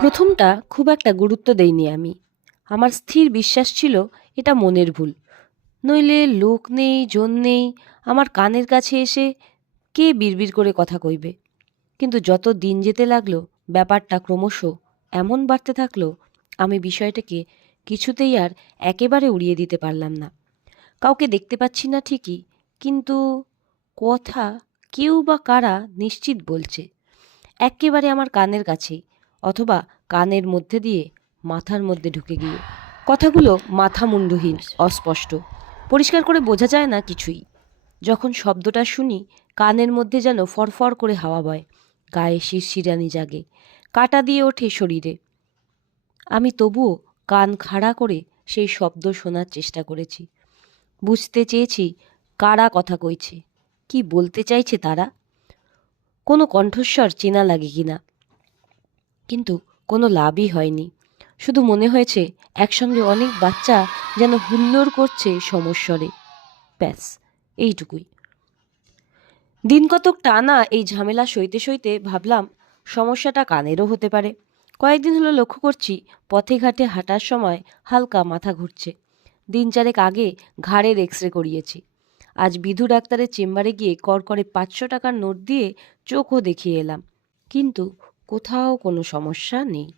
প্রথমটা খুব একটা গুরুত্ব দেইনি আমি। আমার স্থির বিশ্বাস ছিল এটা মনের ভুল। নইলে লোক নেই, জন নেই, আমার কানের কাছে এসে কে বিড়বিড় করে কথা কইবে। কিন্তু যত দিন যেতে লাগলো ব্যাপারটা ক্রমশ এমন বাড়তে থাকলো, আমি বিষয়টাকে কিছুতেই আর একেবারে উড়িয়ে দিতে পারলাম না। কাউকে দেখতে পাচ্ছি না ঠিকই, কিন্তু কথা কেউ বা কারা নিশ্চিত বলছে, এক্কেবারে আমার কানের কাছেই, অথবা কানের মধ্যে দিয়ে মাথার মধ্যে ঢুকে গিয়ে। কথাগুলো মাথা মুন্ডুহীন, অস্পষ্ট, পরিষ্কার করে বোঝা যায় না কিছুই। যখন শব্দটা শুনি কানের মধ্যে যেন ফরফর করে হাওয়া বয়, গায়ে শিরশিরানি জাগে, কাটা দিয়ে ওঠে শরীরে। আমি তবুও কান খাড়া করে সেই শব্দ শোনার চেষ্টা করেছি। বুঝতে চেয়েছি কারা কথা কইছে, কি বলতে চাইছে তারা, কোনো কণ্ঠস্বর চেনা লাগে কিনা। কিন্তু কোনো লাভই হয়নি। শুধু মনে হয়েছে একসঙ্গে অনেক বাচ্চা যেন হুল্লোড় করছে সমস্বরে। ব্যাস, এইটুকুই। দিন কতক টানা এই ঝামেলা সইতে সইতে ভাবলাম সমস্যাটা কানেরও হতে পারে। কয়েকদিন হলো লক্ষ্য করছি পথে ঘাটে হাঁটার সময় হালকা মাথা ঘুরছে। দিন চারেক আগে ঘাড়ের এক্সরে করিয়েছি। আজ বিধু ডাক্তারের চেম্বারে গিয়ে কড়কড়ে 500 টাকার নোট দিয়ে চোখও দেখিয়ে এলাম, কিন্তু কোথাও কোনো সমস্যা নেই।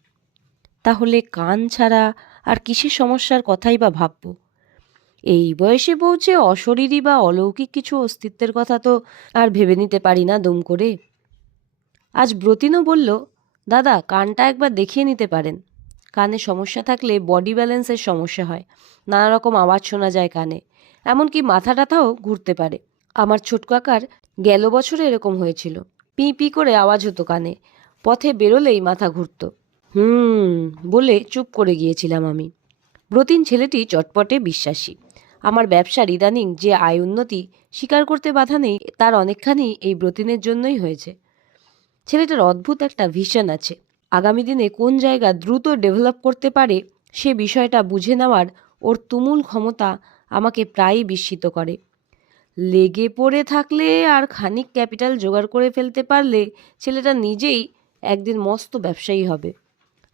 তাহলে কান ছাড়া আর কিসের সমস্যার কথাই বা ভাবব? এই বয়সে পৌঁছে অশরীরী বা অলৌকিক কিছু অস্তিত্বের কথা তো আর ভেবে নিতে পারি না দুম করে। আজ ব্রতিনও বলল, দাদা কানটা একবার দেখিয়ে নিতে পারেন। কানে সমস্যা থাকলে বডি ব্যালেন্সের সমস্যা হয়, নানা রকম আওয়াজ শোনা যায় কানে, এমনকি মাথা টাথাও ঘুরতে পারে। আমার ছোট কাকার গেল বছরে এরকম হয়েছিল, পি পি করে আওয়াজ হতো কানে, পথে বেরোলেই মাথা ঘুরত। বলে চুপ করে গিয়েছিলাম আমি। ব্রতিন ছেলেটি চটপটে বিশ্বাসী। আমার ব্যবসার ইদানিং যে আয় উন্নতি স্বীকার করতে বাধা নেই, তার অনেকখানি এই ব্রতিনের জন্যই হয়েছে। ছেলেটার অদ্ভুত একটা ভিশন আছে। আগামী দিনে কোন জায়গা দ্রুত ডেভেলপ করতে পারে সে বিষয়টা বুঝে নেওয়ার ওর তুমুল ক্ষমতা আমাকে প্রায়ই বিস্মিত করে। লেগে পড়ে থাকলে আর খানিক ক্যাপিটাল জোগাড় করে ফেলতে পারলে ছেলেটা নিজেই একদিন মস্ত ব্যবসায়ী হবে।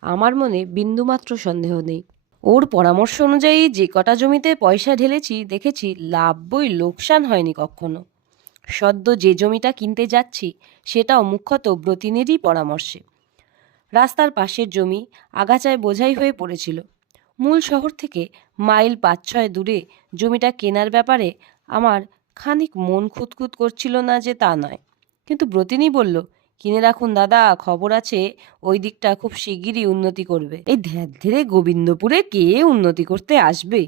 আমার মনে বিন্দুমাত্র সন্দেহ নেই। ওর পরামর্শ অনুযায়ী যে কটা জমিতে পয়সা ঢেলেছি দেখেছি লাভ বই লোকসান হয়নি কখনো। সদ্য যে জমিটা কিনতে যাচ্ছি সেটাও মুখ্যত ব্রতিনেরই পরামর্শে। রাস্তার পাশের জমি, আগাছায় বোঝাই হয়ে পড়েছিল। মূল শহর থেকে মাইল 5-6 দূরে জমিটা কেনার ব্যাপারে আমার খানিক মন খুঁতখুত করছিল না যে তা নয়, কিন্তু ব্রতিনই বলল, কিনে রাখুন দাদা, খবর আছে ওই দিকটা খুব শিগগিরই উন্নতি করবে। এই ধীরে গোবিন্দপুরে কে উন্নতি করতে আসবে?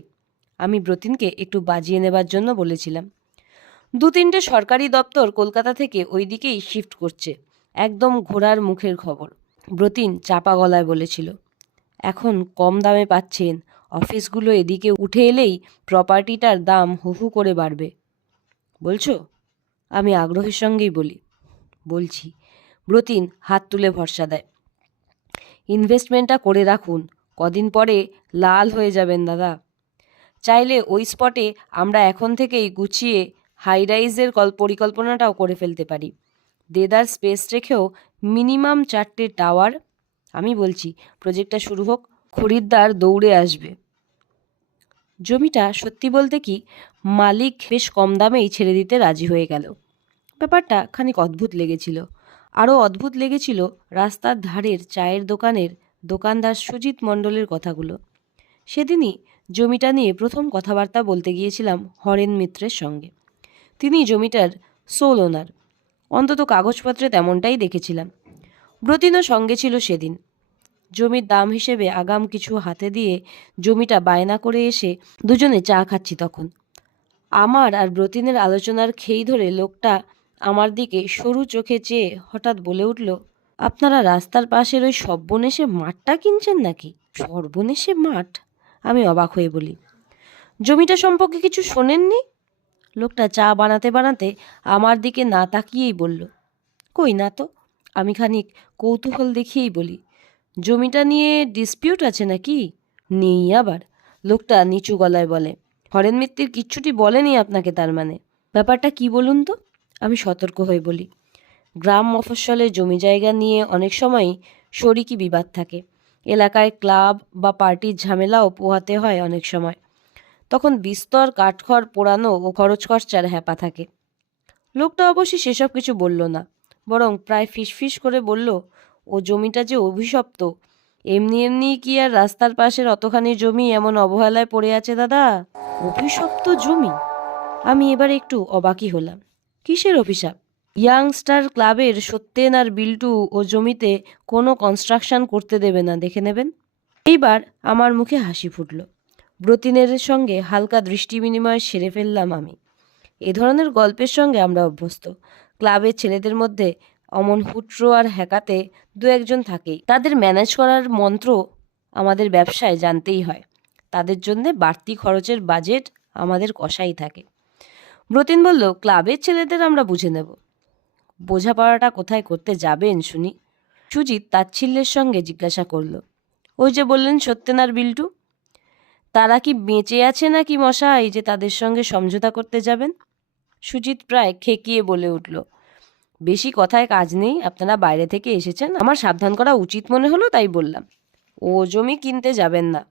আমি ব্রতিনকে একটু বাজিয়ে নেবার জন্য বলেছিলাম। 2-3টে সরকারি দপ্তর কলকাতা থেকে ওই দিকেই শিফট করছে, একদম ঘোড়ার মুখের খবর। ব্রতিন চাপা গলায় বলেছিল, এখন কম দামে পাচ্ছেন, অফিসগুলো এদিকে উঠে এলেই প্রপার্টিটার দাম হু হু করে বাড়বে। বলছো? আমি আগ্রহের সঙ্গেই বলি, বলছি। ব্রতিন হাত তুলে ভরসা দেয়, ইনভেস্টমেন্টটা করে রাখুন, কদিন পরে লাল হয়ে যাবেন দাদা। চাইলে ওই স্পটে আমরা এখন থেকেই গুছিয়ে হাই রাইজের পরিকল্পনাটাও করে ফেলতে পারি। দেদার স্পেস রেখেও মিনিমাম 4টে টাওয়ার। আমি বলছি প্রজেক্টটা শুরু হোক, খরিদ্দার দৌড়ে আসবে। জমিটা সত্যি বলতে কি মালিক বেশ কম দামেই ছেড়ে দিতে রাজি হয়ে গেল। ব্যাপারটা খানিক অদ্ভুত লেগেছিল। আরও অদ্ভুত লেগেছিল রাস্তার ধারের চায়ের দোকানের দোকানদার সুজিত মণ্ডলের কথাগুলো। সেদিনই জমিটা নিয়ে প্রথম কথাবার্তা বলতে গিয়েছিলাম হরেন মিত্রের সঙ্গে। তিনি জমিটার সোল ওনার, অন্তত কাগজপত্রে তেমনটাই দেখেছিলাম। ব্রতিনও সঙ্গে ছিল সেদিন। জমির দাম হিসেবে আগাম কিছু হাতে দিয়ে জমিটা বায়না করে এসে দুজনে চা খাচ্ছি তখন। আমার আর ব্রতিনের আলোচনার খেই ধরে লোকটা আমার দিকে সরু চোখে চেয়ে হঠাৎ বলে উঠল, আপনারা রাস্তার পাশের ওই সর্বনেশে মাঠটা কিনছেন নাকি? সর্বনেশে মাঠ? আমি অবাক হয়ে বলি, জমিটা সম্পর্কে কিছু শোনেননি? লোকটা চা বানাতে বানাতে আমার দিকে না তাকিয়েই বলল, কই না তো। আমি খানিক কৌতূহল দেখিয়েই বলি, জমিটা নিয়ে ডিসপিউট আছে নাকি? নেই আবার, লোকটা নিচু গলায় বলে। হরেন মিত্তির কিচ্ছুটি বলেনি আপনাকে তার মানে? ব্যাপারটা কি বলুন তো? আমি সতর্ক হয়ে বলি, গ্রাম মফস্বলে জমি জায়গা নিয়ে অনেক সময়ই শরিকি বিবাদ থাকে। এলাকায় ক্লাব বা পার্টির ঝামেলাও পোহাতে হয় অনেক সময়। তখন বিস্তর কাঠখড় পোড়ানো ও খরচ খরচার হ্যাপা থাকে। লোকটা অবশ্যই সেসব কিছু বলল না, বরং প্রায় ফিসফিস করে বলল, ও জমিটা যে অভিশপ্ত। এমনি এমনি কি আর রাস্তার পাশের অতখানি জমি এমন অবহেলায় পড়ে আছে দাদা? অভিশপ্ত জমি? আমি এবার একটু অবাকই হলাম। কিসের অভিশাপ? ইয়াংস্টার ক্লাবের সত্যেন আর বিল্টু ও জমিতে কোনো কনস্ট্রাকশন করতে দেবে না, দেখে নেবেন। এইবার আমার মুখে হাসি ফুটল। ব্রতিনের সঙ্গে হালকা দৃষ্টি বিনিময় সেরে ফেললাম আমি। এ ধরনের গল্পের সঙ্গে আমরা অভ্যস্ত। ক্লাবের ছেলেদের মধ্যে অমন হুট্রো আর হ্যাকাতে দু একজন থাকেই। তাদের ম্যানেজ করার মন্ত্র আমাদের ব্যবসায় জানতেই হয়। তাদের জন্য বাড়তি খরচের বাজেট আমাদের কষাই থাকে। ব্রতিন বলল, ক্লাবের ছেলেদের আমরা বুঝে নেব। বোঝাপড়াটা কোথায় করতে যাবেন শুনি? সুজিত তাচ্ছিল্যের সঙ্গে জিজ্ঞাসা করল, ওই যে বললেন সত্যেন আর বিল্টু, তারা কি বেঁচে আছে নাকি মশাই যে তাদের সঙ্গে সমঝোতা করতে যাবেন? সুজিত প্রায় খেকিয়ে বলে উঠল, বেশি কথায় কাজ নেই, আপনারা বাইরে থেকে এসেছেন, আমার সাবধান করা উচিত মনে হলো তাই বললাম। ও জমি কিনতে যাবেন না,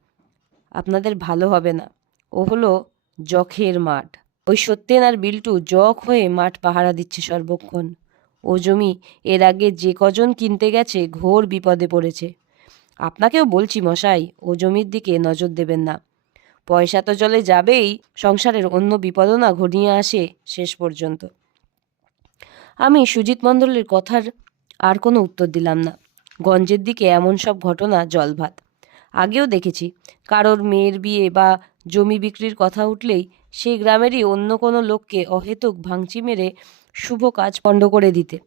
আপনাদের ভালো হবে না। ও হলো জখের মাঠ। ওই সত্যেন আর বিল্টু জখ হয়ে মাঠ পাহারা দিচ্ছে সর্বক্ষণ। ও জমি এর আগে যে কজন কিনতে গেছে ঘোর বিপদে পড়েছে। আপনাকেও বলছি মশাই, ও জমির দিকে নজর দেবেন না। পয়সা তো জলে যাবেই, সংসারের অন্য বিপদও না ঘনিয়ে আসে শেষ পর্যন্ত। আমি সুজিত মণ্ডলের কথার আর কোনো উত্তর দিলাম না। গঞ্জের দিকে এমন সব ঘটনা জলভাত। আগেও দেখেছি, কারোর মেয়ের বিয়ে বা জমি বিক্রির কথা উঠলেই সেই গ্রামেরই অন্য কোনো লোককে অহেতুক ভাঙচি মেরে শুভ কাজ পণ্ড করে দিতে।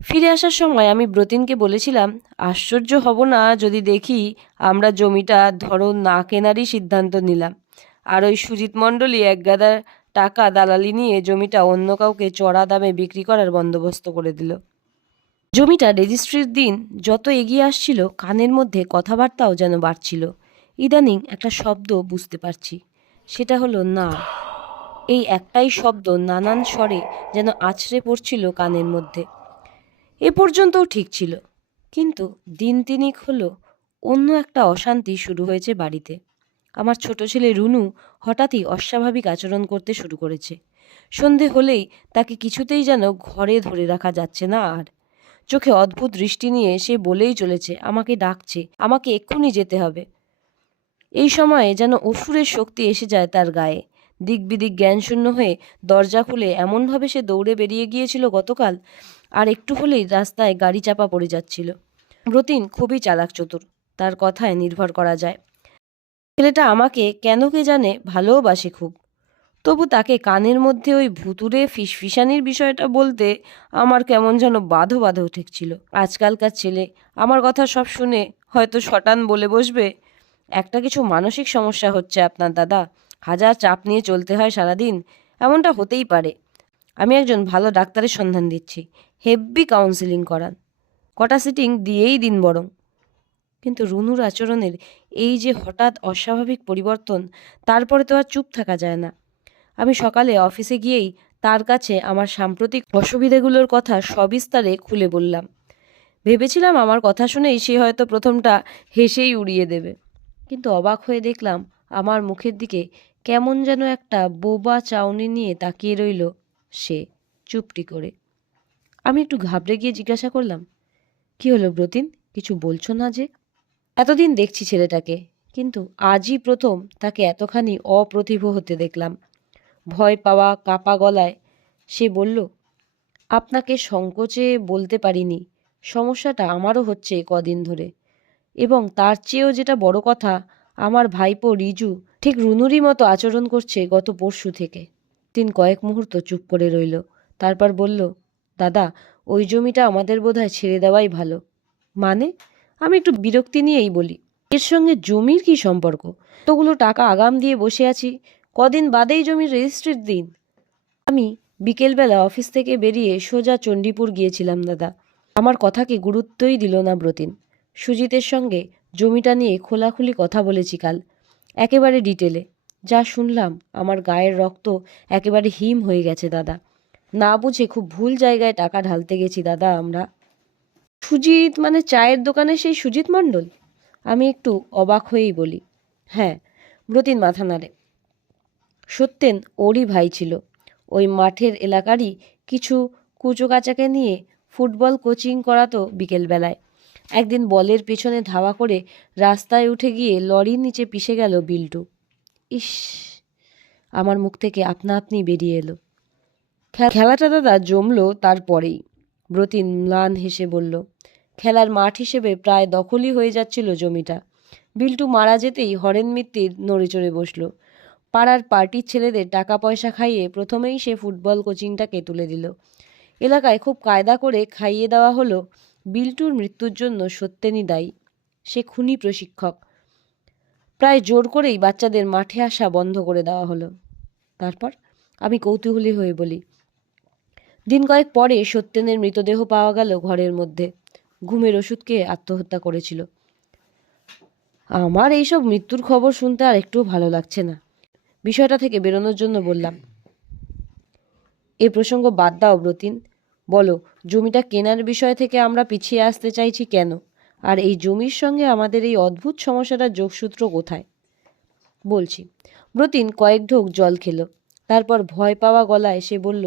ফিরে আসার সময় আমি ব্রতিনকে বলেছিলাম, আশ্চর্য হব না যদি দেখি আমরা জমিটা ধরো না কেনারই সিদ্ধান্ত নিলাম, আর ওই সুজিত মণ্ডলী একগাদা টাকা দালালি নিয়ে জমিটা অন্য কাউকে চড়া দামে বিক্রি করার বন্দোবস্ত করে দিল। জমিটা রেজিস্ট্রির দিন যত এগিয়ে আসছিল, কানের মধ্যে কথাবার্তাও যেন বাড়ছিল। ইদানিং একটা শব্দ বুঝতে পারছি, সেটা হলো না। এই একটাই শব্দ নানান স্বরে যেন আছড়ে পড়ছিল কানের মধ্যে। এ পর্যন্তও ঠিক ছিল, কিন্তু দিন তিনিক হলো অন্য একটা অশান্তি শুরু হয়েছে বাড়িতে। আমার ছোট ছেলে রুনু হঠাৎই অস্বাভাবিক আচরণ করতে শুরু করেছে। সন্ধে হলেই তাকে কিছুতেই যেন ঘরে ধরে রাখা যাচ্ছে না আর। চোখে অদ্ভুত দৃষ্টি নিয়ে সে বলেই চলেছে, আমাকে ডাকছে, আমাকে এক্ষুনি যেতে হবে। এই সময়ে যেন অসুরের শক্তি এসে যায় তার গায়ে। দিক বিদিক জ্ঞানশূন্য হয়ে দরজা খুলে এমনভাবে সে দৌড়ে বেরিয়ে গিয়েছিল গতকাল, আর একটু হলেই রাস্তায় গাড়ি চাপা পড়ে যাচ্ছিল। ব্রতিন খুবই চালাক চতুর, তার কথায় নির্ভর করা যায়। ছেলেটা আমাকে কেন কে জানে ভালোবাসে খুব, তবু তাকে কানের মধ্যে ওই ভুতুরে ফিসফিসানির বিষয়টা বলতে আমার কেমন যেন বাধো বাধো ঠেকছিল। আজকালকার ছেলে আমার কথা সব শুনে হয়তো শটান বলে বসবে, একটা কিছু মানসিক সমস্যা হচ্ছে আপনার দাদা, হাজার চাপ নিয়ে চলতে হয় সারাদিন, এমনটা হতেই পারে। আমি একজন ভালো ডাক্তারের সন্ধান দিচ্ছি, হেভি কাউন্সিলিং করান, কটা সিটিং দিয়েই দিন বরং। কিন্তু রুনুর আচরণের এই যে হঠাৎ অস্বাভাবিক পরিবর্তন, তারপরে তো আর চুপ থাকা যায় না। আমি সকালে অফিসে গিয়েই তার কাছে আমার সাম্প্রতিক অসুবিধাগুলোর কথা সবিস্তারে খুলে বললাম। ভেবেছিলাম আমার কথা শুনেই সে হয়তো প্রথমটা হেসেই উড়িয়ে দেবে, কিন্তু অবাক হয়ে দেখলাম আমার মুখের দিকে কেমন যেন একটা বোবা চাউনি নিয়ে তাকিয়ে রইল সে, চুপটি করে। আমি একটু ঘাবড়ে গিয়ে জিজ্ঞাসা করলাম, কি হলো ব্রতিন, কিছু বলছো না যে? এতদিন দেখছি ছেলেটাকে, কিন্তু আজই প্রথম তাকে এতখানি অপ্রতিভ হতে দেখলাম। ভয় পাওয়া কাপা গলায় সে বলল, আপনাকে সংকোচে বলতে পারিনি, সমস্যাটা আমারও হচ্ছে কদিন ধরে, এবং তার চেয়েও যেটা বড় কথা, আমার ভাইপো রিজু ঠিক রুনুরই মতো আচরণ করছে গত পরশু থেকে। কয়েক মুহূর্ত চুপ করে রইল, তারপর বলল, দাদা, ওই জমিটা আমাদের বোধহয় ছেড়ে দেওয়াই ভালো। মানে? আমি একটু বিরক্তি নিয়েই বলি, এর সঙ্গে জমির কি সম্পর্ক? তোগুলো টাকা আগাম দিয়ে বসে আছি, কদিন বাদেই জমির রেজিস্ট্রির দিন। আমি বিকেলবেলা অফিস থেকে বেরিয়ে সোজা চণ্ডীপুর গিয়েছিলাম দাদা। আমার কথাকে গুরুত্বই দিল না ব্রতিন। সুজিতের সঙ্গে জমিটা নিয়ে খোলাখুলি কথা বলেছি কাল, একেবারে ডিটেলে। যা শুনলাম আমার গায়ের রক্ত একেবারে হিম হয়ে গেছে দাদা। না বুঝে খুব ভুল জায়গায় টাকা ঢালতে গেছি দাদা আমরা। সুজিত মানে চায়ের দোকানে সেই সুজিত মণ্ডল? আমি একটু অবাক হয়েই বলি, হ্যাঁ। ব্রতিন মাথা নাড়ে। সত্যেন ওরই ভাই ছিল। ওই মাঠের এলাকারই কিছু কুচোকাচাকে নিয়ে ফুটবল কোচিং করাতো বিকেলবেলায়। একদিন বলের পেছনে ধাওয়া করে রাস্তায় উঠে গিয়ে লরির নিচে পিষে গেল বিল্টু। ইস! আমার মুখ থেকে আপনা আপনি বেরিয়ে এলো। খেলাটা দাদা জমলো তারপরেই। ব্রতিন ম্লান হেসে বলল, খেলার মাঠ হিসেবে প্রায় দখলই হয়ে যাচ্ছিল জমিটা। বিল্টু মারা যেতেই হরেন মিত্তির নড়ে চড়ে বসল। পাড়ার পার্টির ছেলেদের টাকা পয়সা খাইয়ে প্রথমেই সে ফুটবল কোচিংটাকে তুলে দিল। এলাকায় খুব কায়দা করে খাইয়ে দেওয়া হলো। বিল্টুর মৃত্যুর জন্য সত্যেনই দায়ী। সে খুনি প্রশিক্ষক। প্রায় জোর করেই বাচ্চাদের মাঠে আসা বন্ধ করে দেওয়া হলো। তারপর আমি কৌতূহলী হয়ে বলি, দিন কয়েক পরে সত্যেনের মৃতদেহ পাওয়া গেল ঘরের মধ্যে। ঘুমের ওষুধ খেয়ে আত্মহত্যা করেছিল। আমার এইসব মৃত্যুর খবর শুনতে আর একটু ভালো লাগছে না। বিষয়টা থেকে বেরোনোর জন্য বললাম, এ প্রসঙ্গ বাদ দাও ব্রতিন। বলো, জমিটা কেনার বিষয় থেকে আমরা পিছিয়ে আসতে চাইছি কেন? আর এই জমির সঙ্গে আমাদের এই অদ্ভুত সমস্যাটার যোগসূত্র কোথায়? বলছি। ব্রতিন কয়েক ঢোক জল খেলো। তারপর ভয় পাওয়া গলায় সে বলল,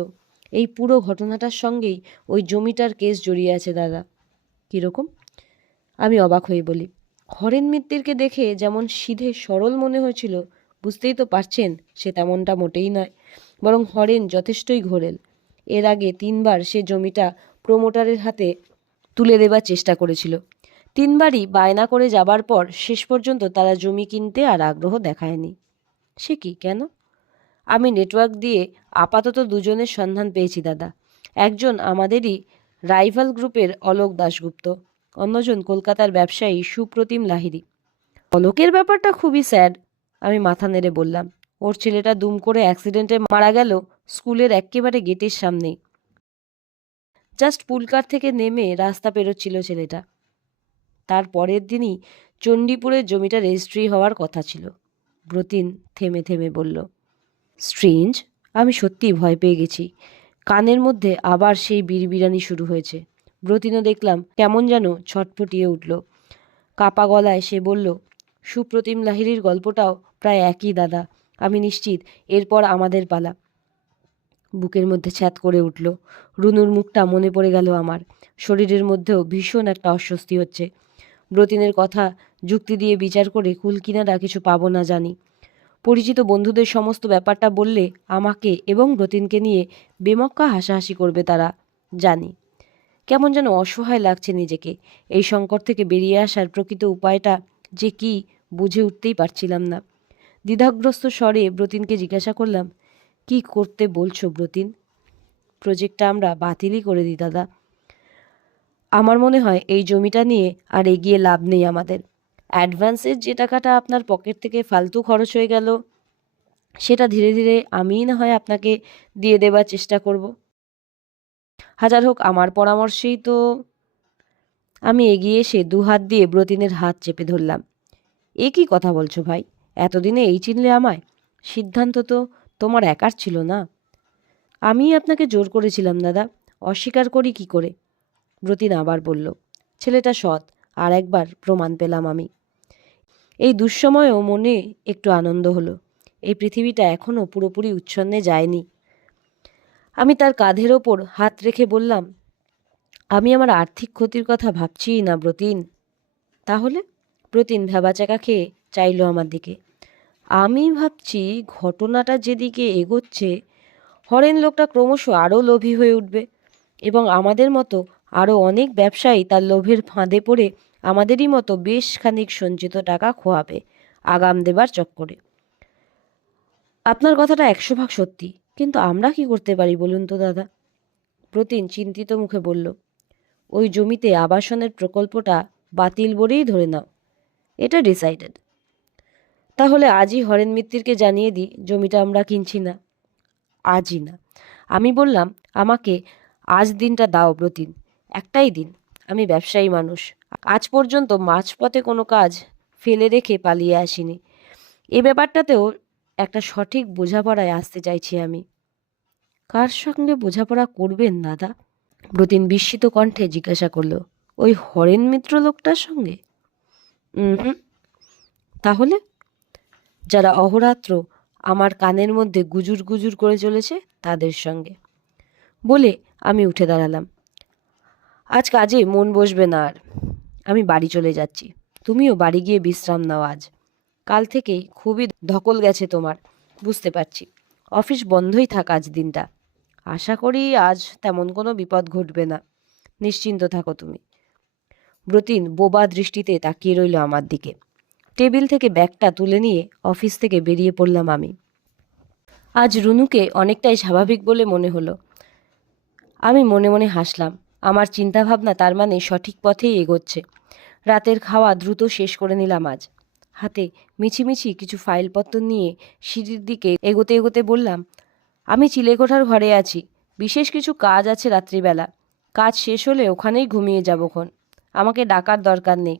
এই পুরো ঘটনাটার সঙ্গেই ওই জমিটার কেস জড়িয়ে আছে দাদা। কীরকম? আমি অবাক হয়ে বলি, হরেন মিত্তিরকে দেখে যেমন সিধে সরল মনে হয়েছিল, বুঝতেই তো পারছেন সে তেমনটা মোটেই নয়। বরং হরেন যথেষ্টই ঘোরেল। এর আগে 3বার সে জমিটা প্রমোটারের হাতে তুলে দেবার চেষ্টা করেছিল। 3বারই বায়না করে যাবার পর শেষ পর্যন্ত তারা জমি কিনতে আর আগ্রহ দেখায়নি। সে কি, কেন? আমি নেটওয়ার্ক দিয়ে আপাতত দুজনের সন্ধান পেয়েছি দাদা। একজন আমাদেরই রাইভাল গ্রুপের অলোক দাশগুপ্ত, অন্যজন কলকাতার ব্যবসায়ী সুপ্রতিম লাহিড়ী। অলোকের ব্যাপারটা খুবই স্যাড, আমি মাথা নেড়ে বললাম। ওর ছেলেটা দুম করে অ্যাক্সিডেন্টে মারা গেল স্কুলের একেবারে গেটের সামনেই। জাস্ট পুলকার থেকে নেমে রাস্তা পেরোচ্ছিল ছেলেটা। তার পরের দিনই চণ্ডীপুরের জমিটা রেজিস্ট্রি হওয়ার কথা ছিল। ব্রতিন থেমে থেমে বলল, স্ট্রেঞ্জ। আমি সত্যিই ভয় পেয়ে গেছি। কানের মধ্যে আবার সেই বিড়বিড়ানি শুরু হয়েছে। ব্রতিনও দেখলাম কেমন যেন ছটফটিয়ে উঠল। কাপা গলায় সে বলল, সুপ্রতিম লাহিড়ীর গল্পটাও প্রায় একই দাদা। আমি নিশ্চিত এরপর আমাদের পালা। বুকের মধ্যে ছ্যাদ করে উঠল। রুনুর মুখটা মনে পড়ে গেল আমার। শরীরের মধ্যেও ভীষণ একটা অস্বস্তি হচ্ছে। ব্রতিনের কথা যুক্তি দিয়ে বিচার করে কুলকিনারা কিছু পাবো না জানি। পরিচিত বন্ধুদের সমস্ত ব্যাপারটা বললে আমাকে এবং ব্রতিনকে নিয়ে বেমক্কা হাসাহাসি করবে তারা, জানি। কেমন যেন অসহায় লাগছে নিজেকে। এই সংকট থেকে বেরিয়ে আসার প্রকৃত উপায়টা যে কি বুঝে উঠতেই পারছিলাম না। দ্বিধাগ্রস্ত স্বরে ব্রতিনকে জিজ্ঞাসা করলাম, কি করতে বলছো ব্রতিন? প্রজেক্টটা আমরা বাতিলই করে দিই দাদা। আমার মনে হয় এই জমিটা নিয়ে আর এগিয়ে লাভ নেই আমাদের। অ্যাডভান্সের যে টাকাটা আপনার পকেট থেকে ফালতু খরচ হয়ে গেল, সেটা ধীরে ধীরে আমিই না হয় আপনাকে দিয়ে দেবার চেষ্টা করব। হাজার হোক আমার পরামর্শেই তো। আমি এগিয়ে এসে দুহাত দিয়ে ব্রতিনের হাত চেপে ধরলাম। এ কি কথা বলছো ভাই? এতদিনে এই চিনলে আমায়? সিদ্ধান্ত তো তোমার একার ছিল না। আমিই আপনাকে জোর করেছিলাম দাদা, অস্বীকার করি কি করে? ব্রতিন আবার বলল, ছেলেটা সৎ, আর একবার প্রমাণ পেলাম আমি। এই দুঃসময়েও মনে একটু আনন্দ হলো। এই পৃথিবীটা এখনও পুরোপুরি উচ্ছন্নে যায়নি। আমি তার কাঁধের ওপর হাত রেখে বললাম, আমি আমার আর্থিক ক্ষতির কথা ভাবছিই না ব্রতিন। তাহলে? ব্রতিন ভ্যাবাচাকা খেয়ে চাইল আমার দিকে। আমি ভাবছি ঘটনাটা যেদিকে এগোচ্ছে, হরেন লোকটা ক্রমশ আরও লোভী হয়ে উঠবে এবং আমাদের মতো আরও অনেক ব্যবসায়ী তার লোভের ফাঁদে পড়ে আমাদেরই মতো বেশ খানিক সঞ্চিত টাকা খোয়াবে আগাম দেবার চক্করে। আপনার কথাটা 100 ভাগ সত্যি, কিন্তু আমরা কি করতে পারি বলুন তো দাদা? ব্রতিন চিন্তিত মুখে বলল, ওই জমিতে আবাসনের প্রকল্পটা বাতিল বলেই ধরে নাও। এটা ডিসাইডেড। তাহলে আজই হরেন মিত্তিরকে জানিয়ে দিই জমিটা আমরা কিনছি না। আজই না, আমি বললাম, আমাকে আজ দিনটা দাও ব্রতিন, একটাই দিন। আমি ব্যবসায়ী মানুষ, আজ পর্যন্ত মাঝপথে কোনো কাজ ফেলে রেখে পালিয়ে আসিনি। এ ব্যাপারটাতেও একটা সঠিক বোঝাপড়ায় আসতে চাইছি আমি। কার সঙ্গে বোঝাপড়া করবেন দাদা? ব্রতিন বিস্মিত কণ্ঠে জিজ্ঞাসা করল, ওই হরেন মিত্র লোকটার সঙ্গে? হুম। তাহলে? যারা অহোরাত্র আমার কানের মধ্যে গুজুর গুজুর করে চলেছে তাদের সঙ্গে। বলে আমি উঠে দাঁড়ালাম। আজ কাজে মন বসবে না আর। আমি বাড়ি চলে যাচ্ছি। তুমিও বাড়ি গিয়ে বিশ্রাম নাও আজ। কাল থেকেই খুবই ধকল গেছে তোমার, বুঝতে পারছি। অফিস বন্ধই থাক আজ দিনটা। আশা করি আজ তেমন কোনো বিপদ ঘটবে না। নিশ্চিন্ত থাকো তুমি। ব্রতিন বোবা দৃষ্টিতে তাকিয়ে রইল আমার দিকে। টেবিল থেকে ব্যাগটা তুলে নিয়ে অফিস থেকে বেরিয়ে পড়লাম আমি। আজ রুনুকে অনেকটাই স্বাভাবিক বলে মনে হলো। আমি মনে মনে হাসলাম। আমার চিন্তাভাবনা তার মানে সঠিক পথেই এগোচ্ছে। রাতের খাওয়া দ্রুত শেষ করে নিলাম আজ। হাতে মিছিমিছি কিছু ফাইলপত্র নিয়ে সিঁড়ির দিকে এগোতে এগোতে বললাম, আমি চিলেকোঠার ঘরে আছি। বিশেষ কিছু কাজ আছে রাত্রিবেলা। কাজ শেষ হলে ওখানেই ঘুমিয়ে যাবক্ষণ। আমাকে ডাকার দরকার নেই।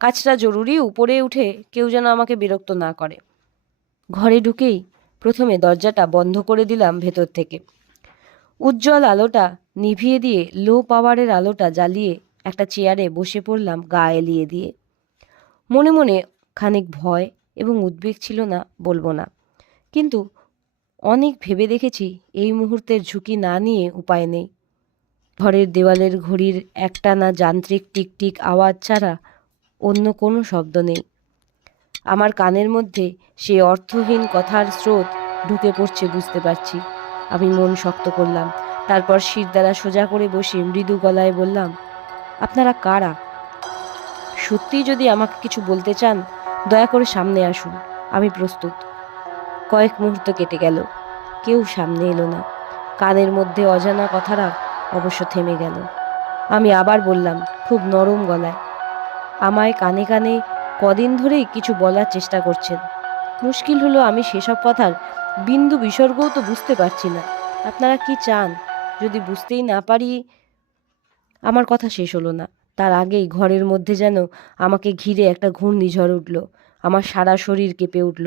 কাজটা জরুরি, উপরে উঠে কেউ যেন আমাকে বিরক্ত না করে। ঘরে ঢুকেই প্রথমে দরজাটা বন্ধ করে দিলাম ভেতর থেকে। উজ্জ্বল আলোটা নিভিয়ে দিয়ে লো পাওয়ারের আলোটা জ্বালিয়ে একটা চেয়ারে বসে পড়লাম গা এলিয়ে দিয়ে। মনে মনে খানিক ভয় এবং উদ্বেগ ছিল না বলবো না, কিন্তু অনেক ভেবে দেখেছি এই মুহূর্তের ঝুঁকি না নিয়ে উপায় নেই। ঘরের দেওয়ালের ঘড়ির একটানা যান্ত্রিক টিকটিক আওয়াজ ছাড়া অন্য কোনো শব্দ নেই। আমার কানের মধ্যে সেই অর্থহীন কথার স্রোত ঢুকে পড়ছে বুঝতে পারছি। আমি মন শক্ত করলাম। তারপর শিরদাঁড়া সোজা করে বসে মৃদু গলায় বললাম, আপনারা কারা? সত্যিই যদি আমাকে কিছু বলতে চান দয়া করে সামনে আসুন, আমি প্রস্তুত। কয়েক মুহূর্ত কেটে গেল। কেউ সামনে এলো না। কানের মধ্যে অজানা কথাটা অবশ্য থেমে গেল। আমি আবার বললাম খুব নরম গলায়, আমায় কানে কানে কদিন ধরেই কিছু বলার চেষ্টা করছেন। মুশকিল হলো আমি সেসব কথার বিন্দু বিসর্গও তো বুঝতে পারছি না। আপনারা কি চান? যদি বুঝতেই না পারি। আমার কথা শেষ হলো না। তার আগেই ঘরের মধ্যে যেন আমাকে ঘিরে একটা ঘূর্ণিঝড় উঠল। আমার সারা শরীর কেঁপে উঠল।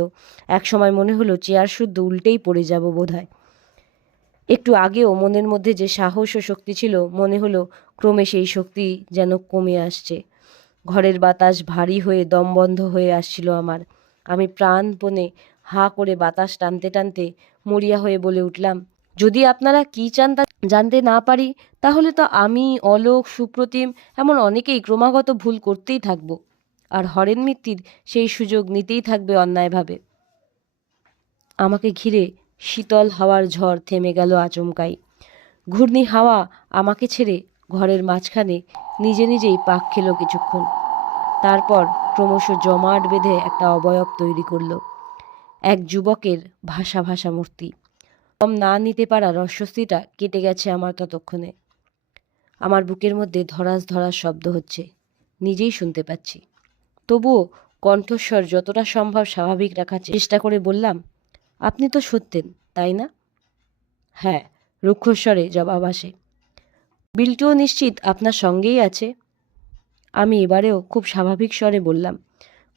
একসময় মনে হলো চেয়ার শুদ্ধ উল্টেই পড়ে যাব বোধহয়। একটু আগেও মনের মধ্যে যে সাহস ও শক্তি ছিল, মনে হলো ক্রমে সেই শক্তি যেন কমে আসছে। ঘরের বাতাস ভারী হয়ে দমবন্ধ হয়ে আসছিল আমার। আমি প্রাণপণে হাঁ করে বাতাস টানতে টানতে মরিয়া হয়ে বলে উঠলাম, যদি আপনারা কি চান তা জানতে না পারি, তাহলে তো আমি, অলোক, সুপ্রতিম এমন অনেকেই ক্রমাগত ভুল করতেই থাকবো, আর হরেন মিত্তির সেই সুযোগ নিতেই থাকবে অন্যায়ভাবে। আমাকে ঘিরে শীতল হাওয়ার ঝড় থেমে গেল আচমকাই। ঘূর্ণি হাওয়া আমাকে ছেড়ে ঘরের মাঝখানে নিজে নিজেই পাক খেল কিছুক্ষণ। তারপর ক্রমশ জমাট বেঁধে একটা অবয়ব তৈরি করল। এক যুবকের ভাসা ভাসা মূর্তি। দম না নিতে পারা অস্বস্তিটা কেটে গেছে আমার ততক্ষণে। আমার বুকের মধ্যে ধড়াস ধড়াস শব্দ হচ্ছে, নিজেই শুনতে পাচ্ছি। তবুও কণ্ঠস্বর যতটা সম্ভব স্বাভাবিক রাখার চেষ্টা করে বললাম, আপনি তো সত্যেন, তাই না? হ্যাঁ, রুক্ষস্বরে জবাব আসে। বিল্টুও নিশ্চিত আপনার সঙ্গেই আছে? আমি এবারেও খুব স্বাভাবিক স্বরে বললাম,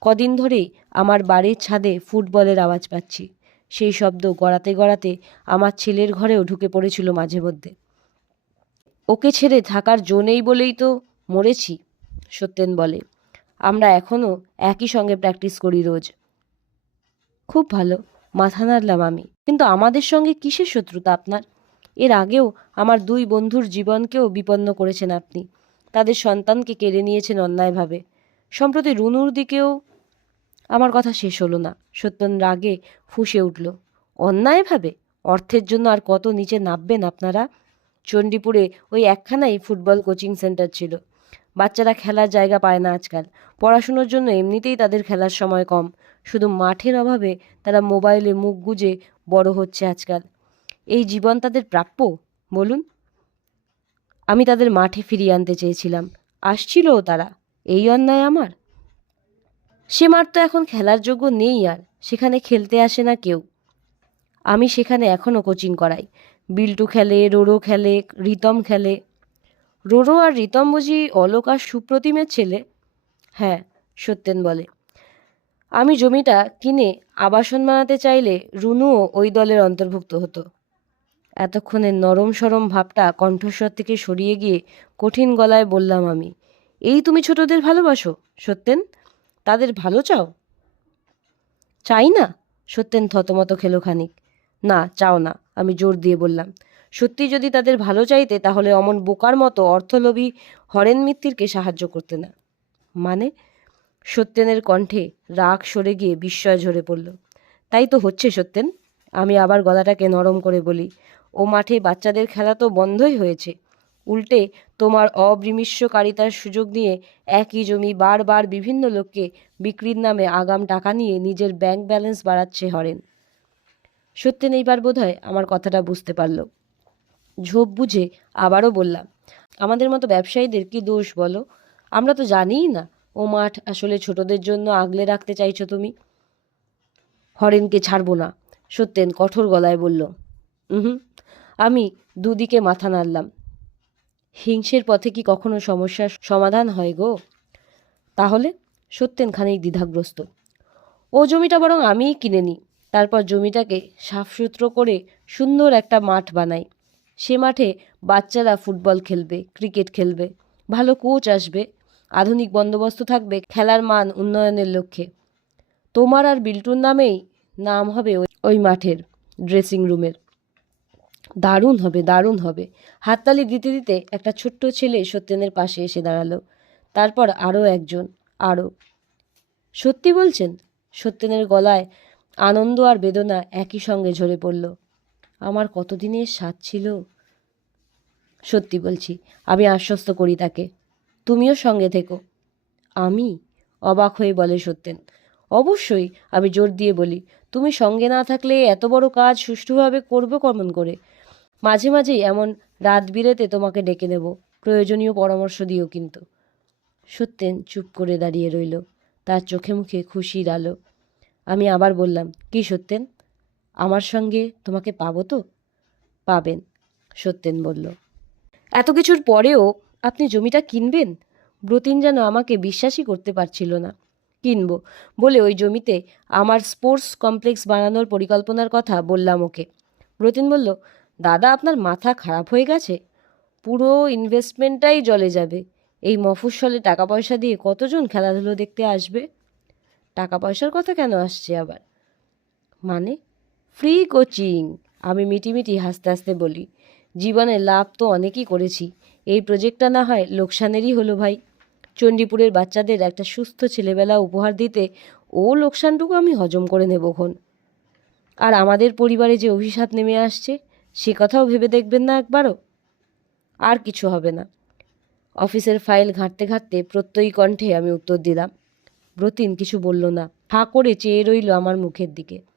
কদিন ধরেই আমার বাড়ির ছাদে ফুটবলের আওয়াজ পাচ্ছি। সেই শব্দ গড়াতে গড়াতে আমার ছেলের ঘরেও ঢুকে পড়েছিল মাঝে মধ্যে। ওকে ছেড়ে থাকার জো নেই বলেই তো মরেছি, সত্যেন বলে। আমরা এখনও একই সঙ্গে প্র্যাকটিস করি রোজ। খুব ভালো, মাথা নাড়লাম আমি। কিন্তু আমাদের সঙ্গে কিসের শত্রুতা আপনার? এর আগেও আমার দুই বন্ধুর জীবনকেও বিপন্ন করেছেন আপনি। তাদের সন্তানকে কেড়ে নিয়েছেন অন্যায়ভাবে। সম্প্রতি রুনুর দিকেও। আমার কথা শেষ হলো না। সত্যেন রাগে ফুঁসে উঠল। অন্যায়ভাবে? অর্থের জন্য আর কত নিচে নামবেন আপনারা? চণ্ডীপুরে ওই একখানাই ফুটবল কোচিং সেন্টার ছিল। বাচ্চারা খেলার জায়গা পায় না আজকাল। পড়াশুনোর জন্য এমনিতেই তাদের খেলার সময় কম। শুধু মাঠের অভাবে তারা মোবাইলে মুখ গুজে বড় হচ্ছে আজকাল। এই জীবন তাদের প্রাপ্য বলুন? আমি তাদের মাঠে ফিরিয়ে আনতে চেয়েছিলাম। আসছিলও তারা। এই অন্যায় আমার? সে মাঠ তো এখন খেলার যোগ্য নেই আর। সেখানে খেলতে আসে না কেউ। আমি সেখানে এখনও কোচিং করাই। বিল্টু খেলে, রোরো খেলে, রিতম খেলে। রোরো আর রিতম বুঝি অলোক আর সুপ্রতিমের ছেলে? হ্যাঁ, সত্যেন বলে। আমি জমিটা কিনে আবাসন বানাতে চাইলে রুনুও ওই দলের অন্তর্ভুক্ত হতো। এতক্ষণে নরম সরম ভাবটা কণ্ঠস্বর থেকে সরিয়ে গিয়ে কঠিন গলায় বললাম আমি, এই তুমি ছোটদের ভালোবাসো, সত্যেন? তাদের ভালো চাও? চাই না? সত্যেন থতমত খেলো খানিক। না, চাও না, আমি জোর দিয়ে বললাম। সত্যি যদি তাদের ভালো চাইতে তাহলে অমন বোকার মতো অর্থলোভী হরেন মিত্তিরকে সাহায্য করতে না। মানে? সত্যেনের কণ্ঠে রাগ সরে গিয়ে বিস্ময় ঝরে পড়ল। তাই তো হচ্ছে সত্যেন। আমি আবার গলাটাকে নরম করে বলি, ও মাঠে বাচ্চাদের খেলা তো বন্ধই হয়েছে। উল্টে তোমার অবিমৃষ্যকারিতার সুযোগ নিয়ে একই জমি বারবার বিভিন্ন লোককে বিক্রির নামে আগাম টাকা নিয়ে নিজের ব্যাংক ব্যালেন্স বাড়াচ্ছে হরেন। সত্যেন এইবার বোধহয় আমার কথাটা বুঝতে পারল। ঝোপ বুঝে আবারও বললাম, আমাদের মতো ব্যবসায়ীদের কি দোষ বলো? আমরা তো জানিই না ও মাঠ আসলে ছোটদের জন্য আগলে রাখতে চাইছো তুমি। হরেনকে ছাড়বো না, সত্যেন কঠোর গলায় বলল। হুম। আমি দুদিকে মাথা নাড়লাম। হিংসের পথে কি কখনো সমস্যার সমাধান হয় গো? তাহলে? সত্যেন খানিক দ্বিধাগ্রস্ত। ও জমিটা বরং আমিই কিনে নিই, তারপর জমিটাকে সাফসুতরো করে সুন্দর একটা মাঠ বানাই। সে মাঠে বাচ্চারা ফুটবল খেলবে, ক্রিকেট খেলবে, ভালো কোচ আসবে, আধুনিক বন্দোবস্ত থাকবে খেলার মান উন্নয়নের লক্ষ্যে। তোমার আর বিল্টুর নামেই নাম হবে ওই মাঠের, ড্রেসিং রুমের। দারুণ হবে, দারুণ হবে। হাততালি দিতে দিতে একটা ছোট্ট ছেলে সত্যেনের পাশে এসে দাঁড়ালো। তারপর আরও একজন, আরও। সত্যি বলছেন? সত্যেনের গলায় আনন্দ আর বেদনা একই সঙ্গে ঝরে পড়ল। আমার কতদিনের স্বাদ ছিল। সত্যি বলছি, আমি আশ্বস্ত করি তাকে। তুমিও সঙ্গে থেকো। আমি? অবাক হয়ে বলে সত্যেন। অবশ্যই, আমি জোর দিয়ে বলি। তুমি সঙ্গে না থাকলে এত বড় কাজ সুষ্ঠুভাবে করবে কেমন করে? মাঝে মাঝেই এমন রাত বিরেতে তোমাকে ডেকে নেব, প্রয়োজনীয় পরামর্শ দিও কিন্তু। সত্যেন চুপ করে দাঁড়িয়ে রইল, তার চোখে মুখে খুশির আলো। আমি আবার বললাম, কি সত্যেন, আমার সঙ্গে তোমাকে পাবো তো? পাবেন, সত্যেন বলল। এত কিছুর পরেও আপনি জমিটা কিনবেন? ব্রতিন যেন আমাকে বিশ্বাসই করতে পারছিল না। কিনবো বলে ওই জমিতে আমার স্পোর্টস কমপ্লেক্স বানানোর পরিকল্পনার কথা বললাম ওকে। ব্রতিন বলল, দাদা আপনার মাথা খারাপ হয়ে গেছে? পুরো ইনভেস্টমেন্টটাই জলে যাবে। এই মফস্বলে টাকা পয়সা দিয়ে কতজন খেলাধুলো দেখতে আসবে? টাকা পয়সার কথা কেন আসছে আবার? মানে? Free coaching. আমি মিটিমিটি হাসতে হাসতে বলি, জীবনে লাভ তো অনেকই করেছি, এই প্রজেক্টটা না হয় লোকসানেরই হলো ভাই। চণ্ডীপুরের বাচ্চাদের একটা সুস্থ ছেলেবেলা উপহার দিতে ও লোকসানটুকু আমি হজম করে নেবক্ষণ। আর আমাদের পরিবারে যে অভিশাপ নেমে আসছে, সে কথাও ভেবে দেখবেন না একবারও? আর কিছু হবে না। অফিসের ফাইল ঘাঁটতে ঘাঁটতে প্রত্যয়ী কণ্ঠে আমি উত্তর দিলাম। ব্রতিন কিছু বলল না, হাঁ করে চেয়ে রইল আমার মুখের দিকে।